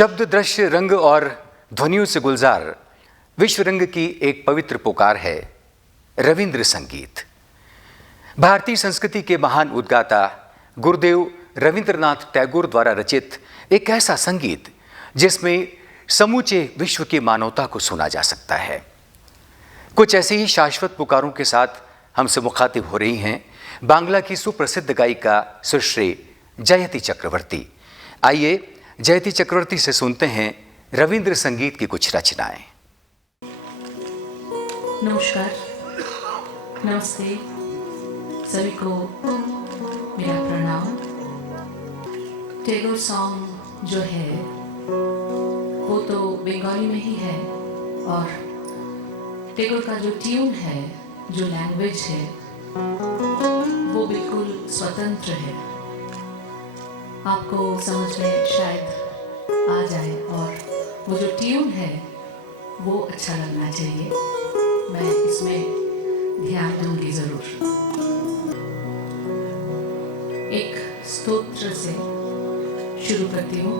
शब्द, दृश्य, रंग और ध्वनियों से गुलजार विश्व रंग की एक पवित्र पुकार है रविंद्र संगीत। भारतीय संस्कृति के महान उद्गाता गुरुदेव रविंद्रनाथ टैगोर द्वारा रचित एक ऐसा संगीत जिसमें समूचे विश्व की मानवता को सुना जा सकता है। कुछ ऐसे ही शाश्वत पुकारों के साथ हमसे मुखातिब हो रही हैं बांग्ला की सुप्रसिद्ध गायिका सुश्री जयति चक्रवर्ती। आइए जयति चक्रवर्ती से सुनते हैं रविंद्र संगीत की कुछ रचनाएं। नमस्कार, नमस्ते, सभी को मेरा प्रणाम। टैगोर सॉन्ग जो है वो तो बंगाली में ही है और टैगोर का जो ट्यून है, जो लैंग्वेज है, वो बिल्कुल स्वतंत्र है। आपको समझ में शायद आ जाए और वो जो ट्यून है वो अच्छा लगना चाहिए। मैं इसमें ध्यान दूंगी ज़रूर। एक स्तोत्र से शुरू करती हूँ।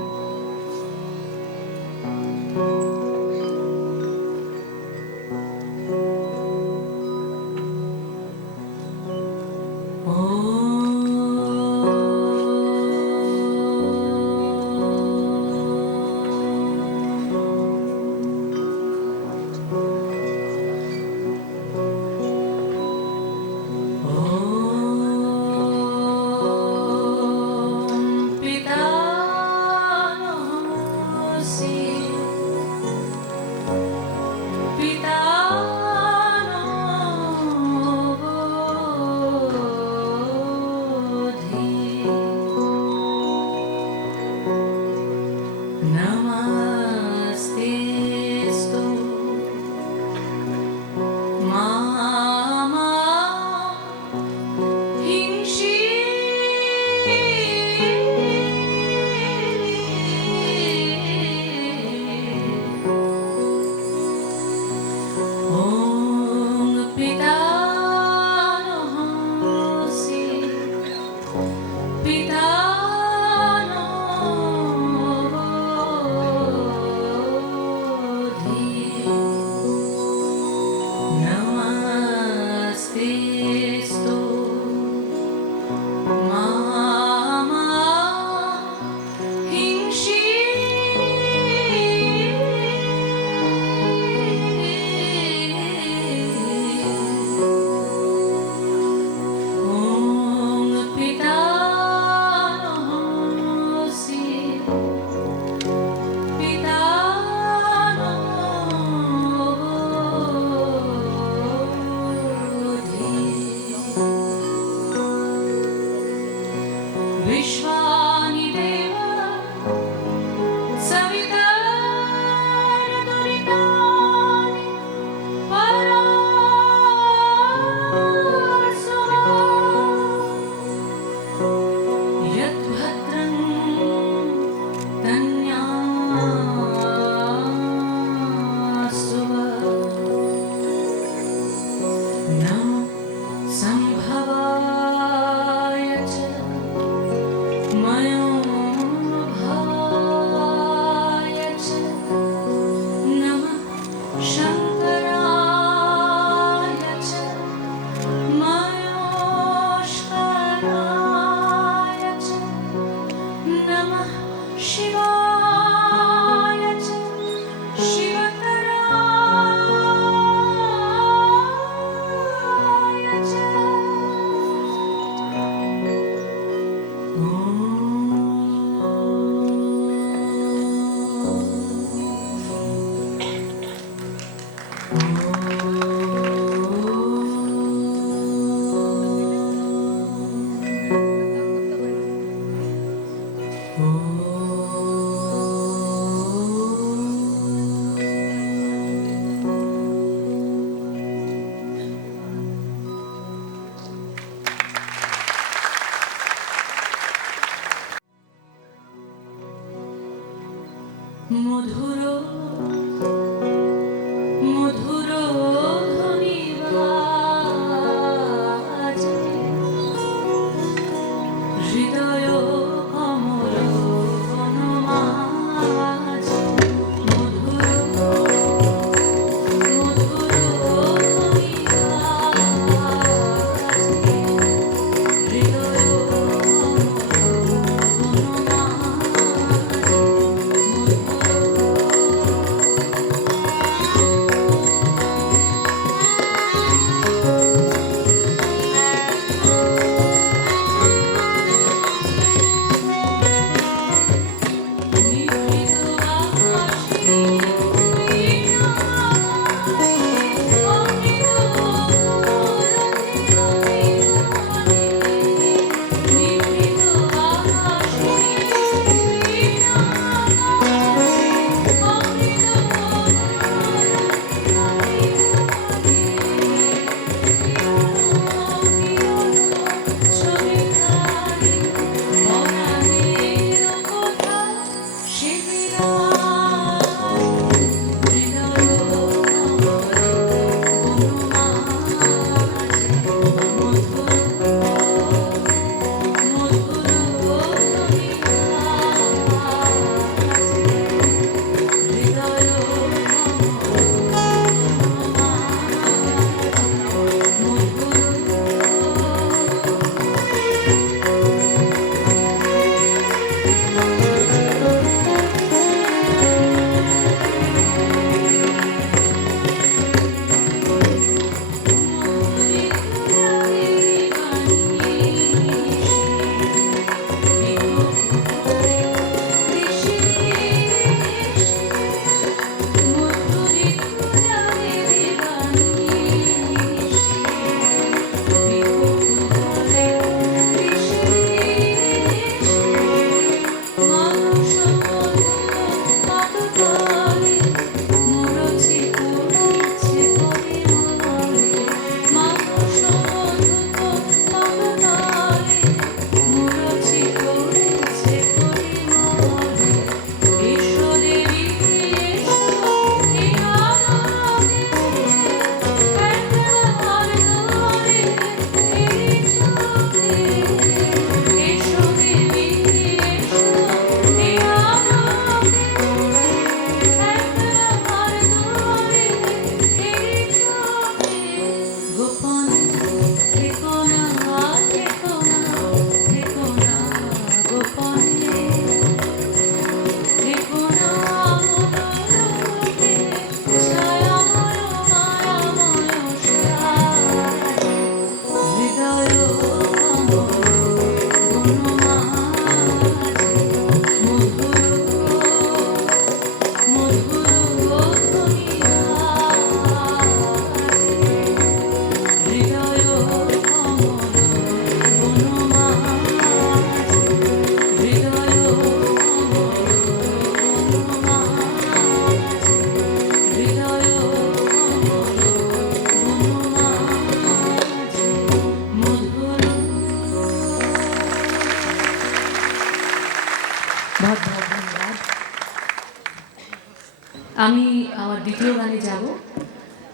मधुरो मधुरो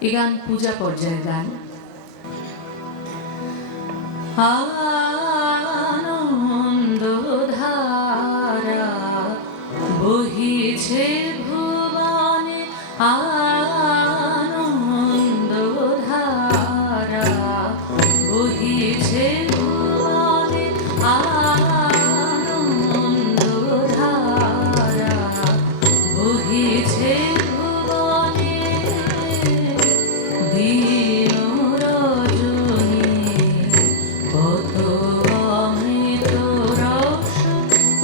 এ গান পূজা পর্যায়ের গান। আনন্দধারা বহিছে ভুবনে, আনন্দধারা বহিছে ভুবনে, আনন্দধারা বহিছে ভুবনে। দিন রজনী কত অমৃত রস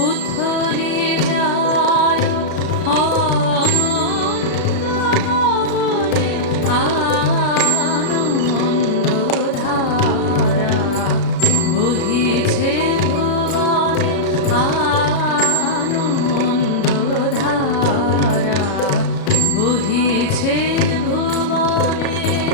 উথলি যায়, আনন্দমনে আনন্দধারা বহিছে ভুবনে, আনন্দধারা বহিছে ভুবনে।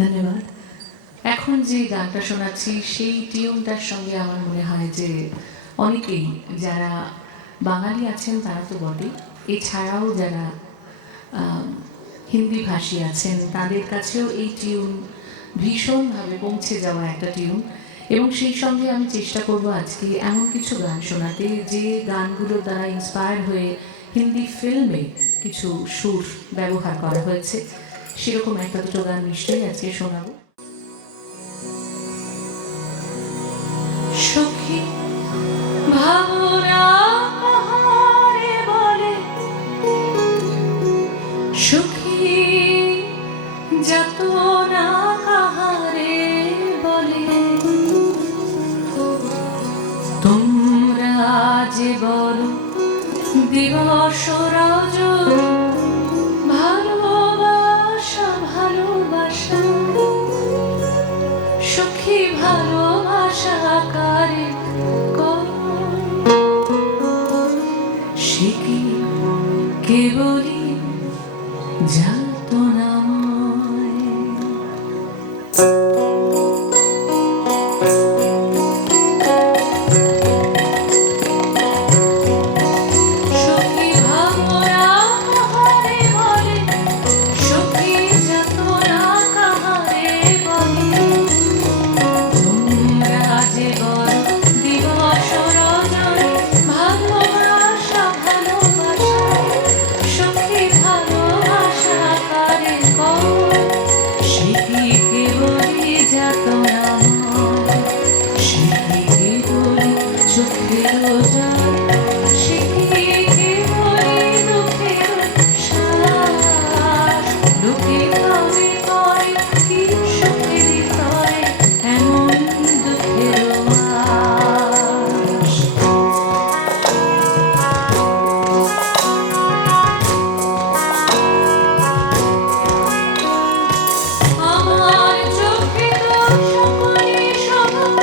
ধন্যবাদ। এখন যে গানটা শোনাচ্ছি সেই টিউনটার সঙ্গে আমার মনে হয় যে অনেকেই যারা বাঙালি আছেন তারা তো বটে, এছাড়াও যারা হিন্দি ভাষী আছেন তাদের কাছেও এই টিউন ভীষণভাবে পৌঁছে যাওয়া একটা টিউন। এবং সেই সঙ্গে আমি চেষ্টা করব আজকে এমন কিছু গান শোনাতে যে গানগুলোর দ্বারা ইন্সপায়ার হয়ে হিন্দি ফিল্মে কিছু সুর ব্যবহার করা হয়েছে। সেরকম একটা দুটো গান নিশ্চয়ই আজকে শোনাবো। সখী ভাবনা কাহারে বলে দিবস রজনী ভালোবাসা ভালোবাসা সখী ভালোবাসা কারে সে কি কেবলই যাতনাময় সখী ভাবনা কাহারে বলে সখী যাতনা কাহারে বলে তোমরা যে বড় দিবস রজনী ভালোবাসা ভালোবাসা সখী ভালোবাসা কারে সে কি কেবলই যাতনাময় সে কি কেবলই চোখের জল সে কি কেবলই দুঃখের শ্বাস লোকে তবে করে কি সুখের তরে এমন দুঃখের মাস আমার চোখে তো সকলই সমান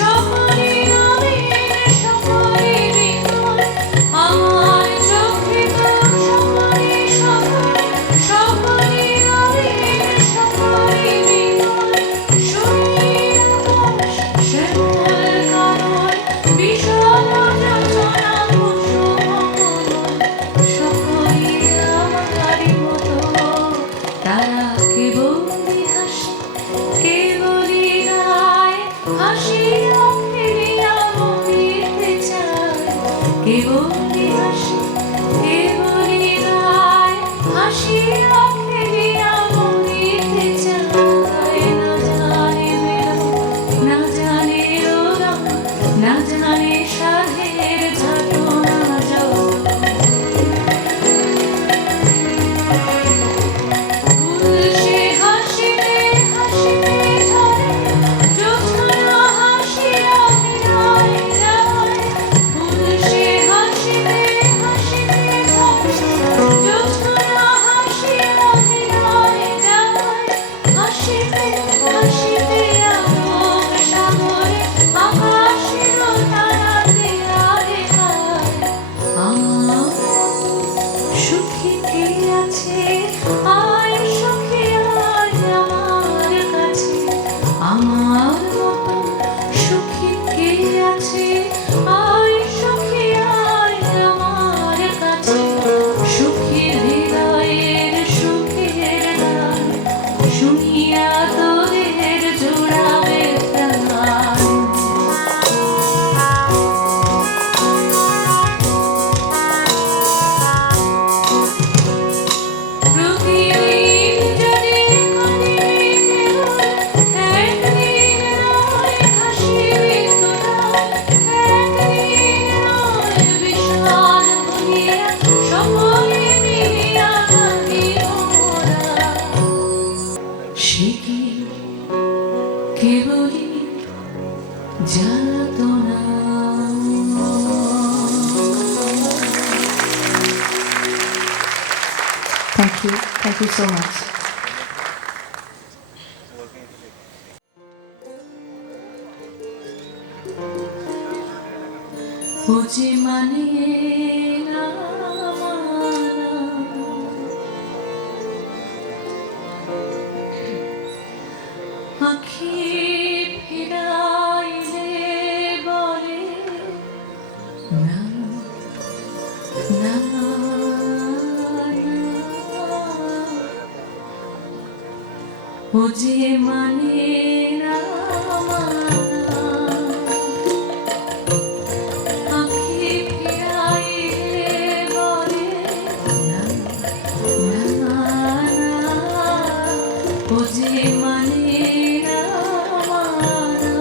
সকলই নবীন সকলই বিনয় আমার চোখে তো সকলই সমান সকলই নবীন সকলই বিনয় শরীর আকাশ শ্যামল কানন বিষম যোজনা কুসুমময় সকলই আমারই মতো তারা কেবলই হাসি কেবলই গায় হাসি খেলিয়া মরিতে চায় কেবলই হাসি কেবলই গায় হাসি খেলিয়া মরিতে চায় না জানে বেদন না জানে রোদন না জানে সাধের ঝাটনা জল ফুল সে হাসিতে হাসিতে ঝরে জ্যোৎস্না হাসিয়া বিদায় যায় ফুল সে হাসিতে হাসিতে ঝরে জ্যোৎস্না হাসিয়া বিদায় যায় হাসিতে হাসিতে আলোক সাগরে আকাশের তারাতে আরে আমার সুখী কে আছে আয় সখী আয় আমার কাছে আমার মতো সুখী কে আছে আয় সখী আয় আমার কাছে সুখী হৃদয়ের সুখের গান শুনিয়া তোদের জোড়াবে প্রাণ প্রতিদিন যদি কাঁদিতে হয় একদিন নয় হাসিবে তোরা একদিন নয় বিষাদ ভুলিয়া সকলে মিলিয়া কাঁদিব মোরা সে কি কেবলই যাতনা Thank you so much. ও যে মানে না মানা, আঁখি ফিরাইলে বলে না না ও যে মানে না মানা, আঁখি ফিরাইলে বলে না না ও যে মানে না মানা।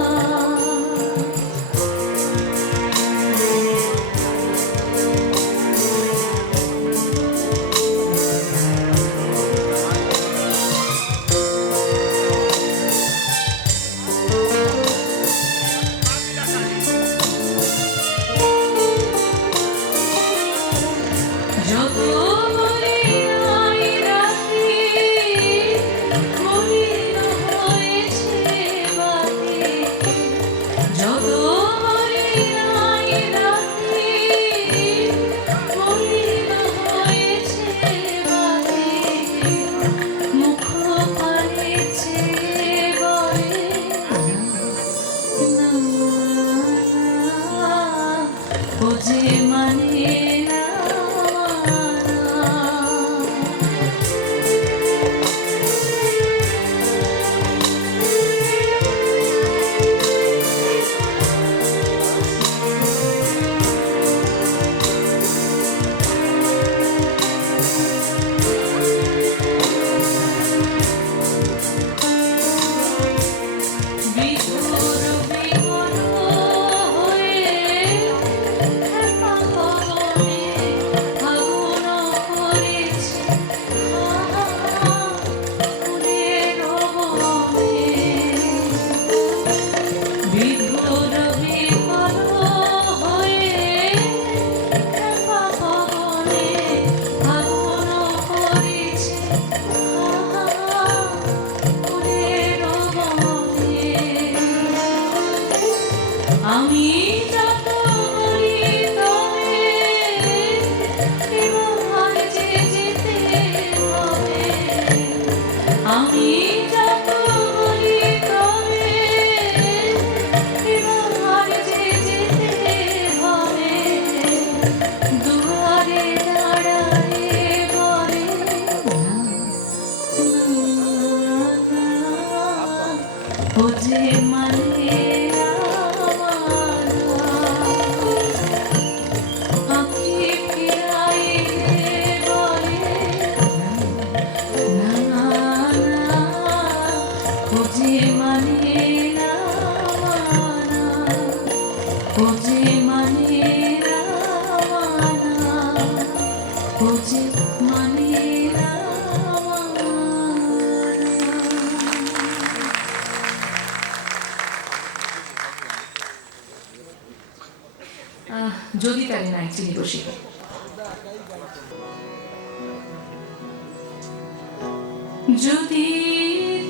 যদি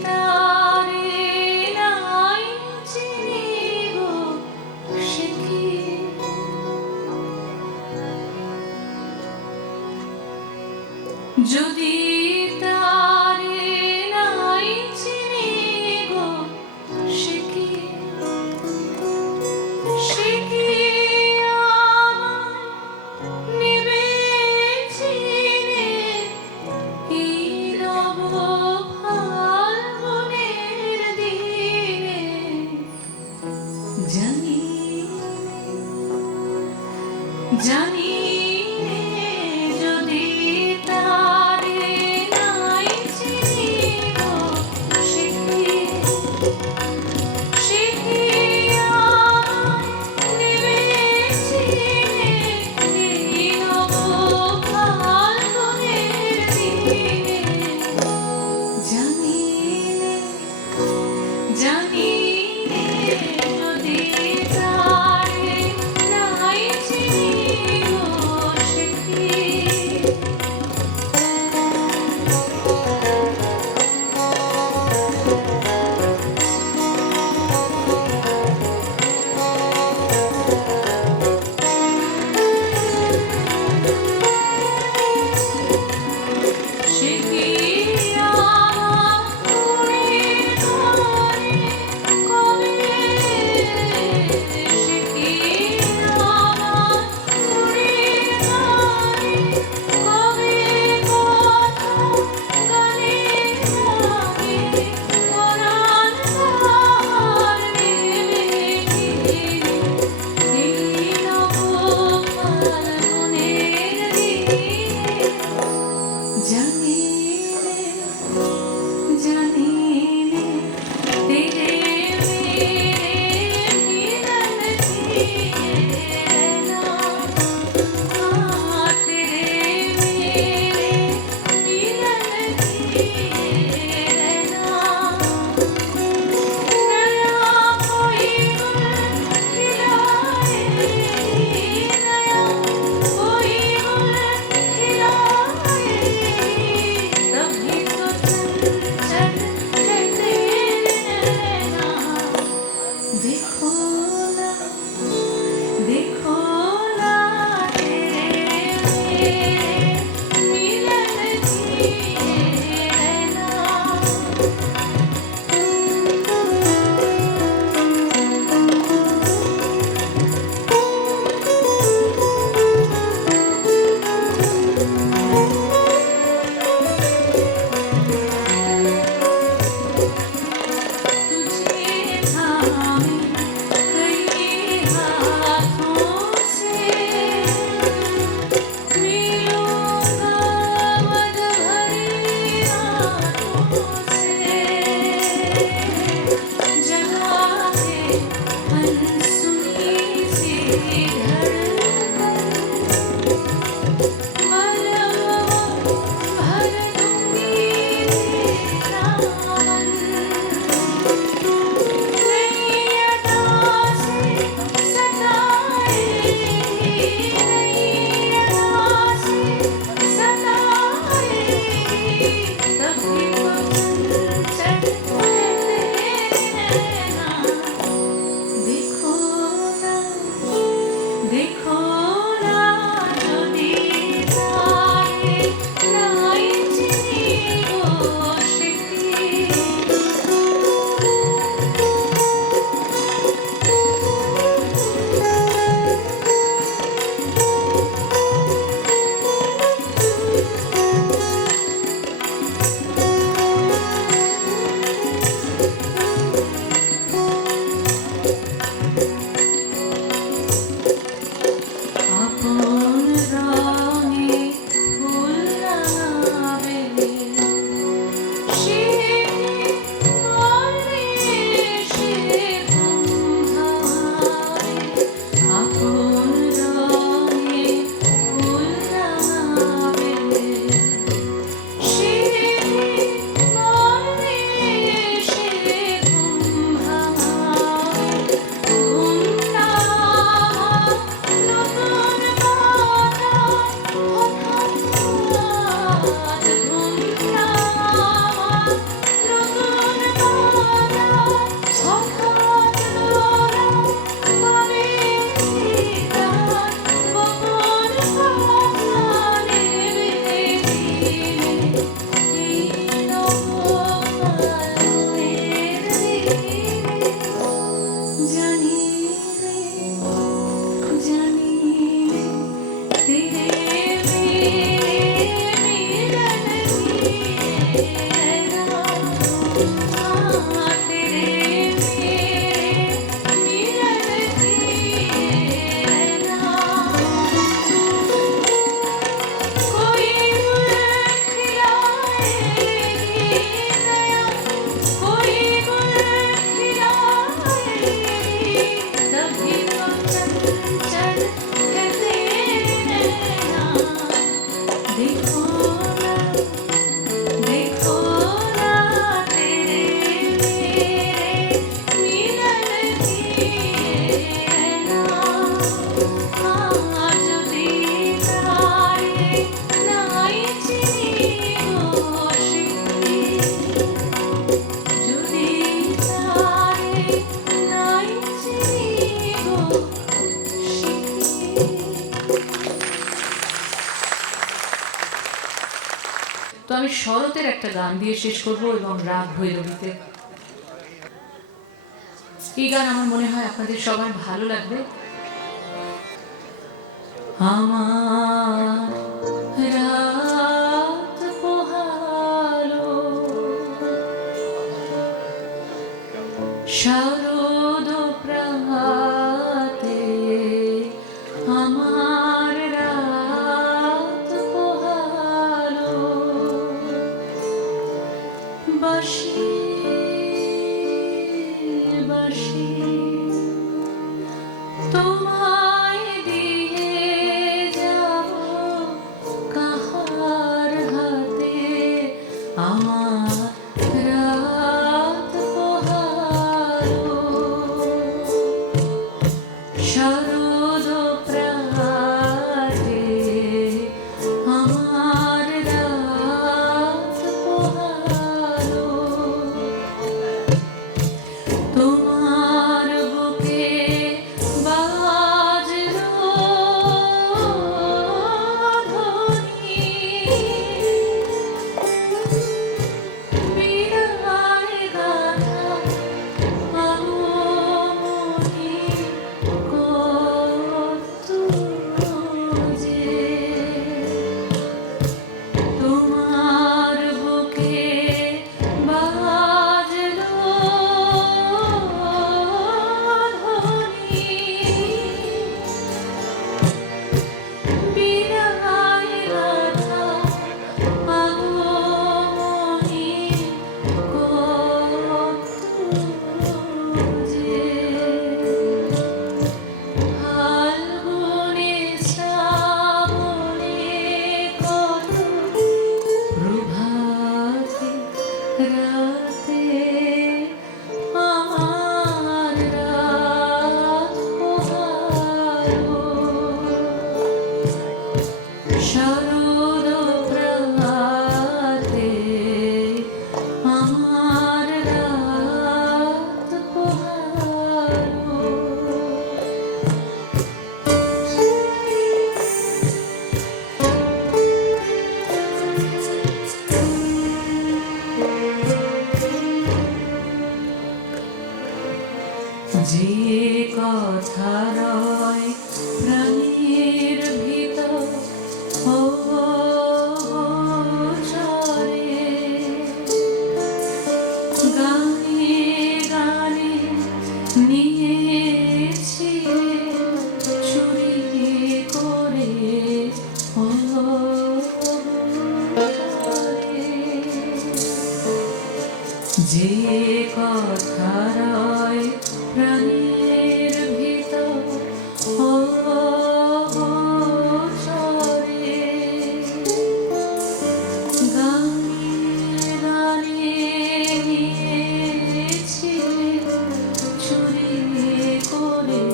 তারে নাই চিনি গো সে কি যদি তারে নাই চিনি গো সে কি সে কি আমায় নিবে চিনে এই নব ফাল্গুনের দিনে জানি জানি যদি তারে নাই চিনি গো সে কি সে কি আমায় নেবে চিনে এই নব ফাল্গুনের দিনে জানি জানি যদি তারে নাই চিনি গো সে কি সে কি আমার মনের ধরে কবে সে কি আমার মনের ধরে কবে কথা গানে গানে পরাণ তাহার নেবে কি এই নব ফাল্গুনের দিনে জানি জানি तेरे मेरे मिलन की रहना हाँ तेरे मेरे मिलन की रहना नया कोई गुल खिलाए नया कोई गुल खिलाए तभी तो चल कहते रहना देखो ना तेरे मेरे मिलन की रहना तुझे थामे कई हाथों से मिलूं देखो ना देखो ना तेरे मेरे मिलन किए ना आज दीदारे नाई चिनी गोशी যদি তারে নাই চিনিব তো আমি শরতের একটা গান দিয়ে শেষ করব এবং রাগ ভৈরবীতে। এই গান আমার মনে হয় আপনাদের সবার ভালো লাগবে। আমার রাত পোহালো শারদ প্রাতে আমার রাত পোহালো বাঁশি বাঁশি তোমায় দিয়ে যাব কাহার হাতে আমার রাত পোহালো শারদ প্রাতে আমার রাত পোহালো তোমার বুকে বাজলো ধ্বনি বিদায় গাথা আগমনী কত যে তোমার বুকে বাজলো ধ্বনি বিদায় গাথা আগমনী কত যে ফাল্গুনে শ্রাবণে কত প্রভাতে রাতে আমার রাত পোহালো শারদ প্রাতে আমার রাত পোহালো যে কথা রয় প্রাণীর ভিতর চলে গানে গানে নিয়েছি চুরি করে যে কথা রয় প্রাণীর ভিতর চলে গানে গানে নিয়েছি চুরি করে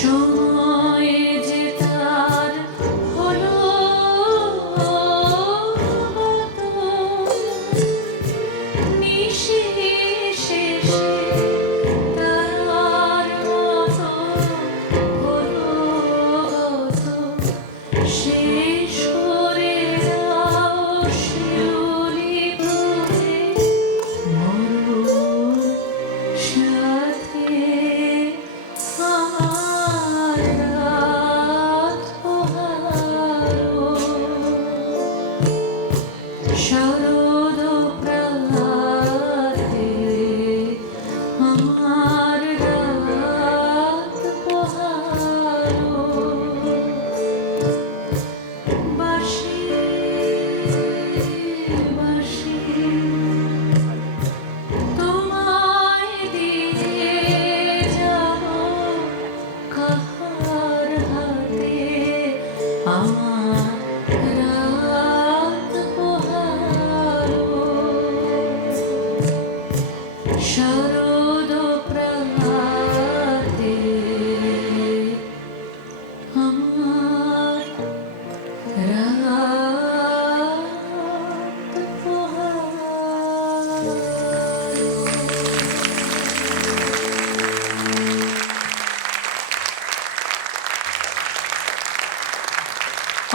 সময় যে তার হলো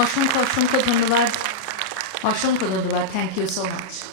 অসংখ্য অসংখ্য ধন্যবাদ, অসংখ্য ধন্যবাদ। Thank you so much.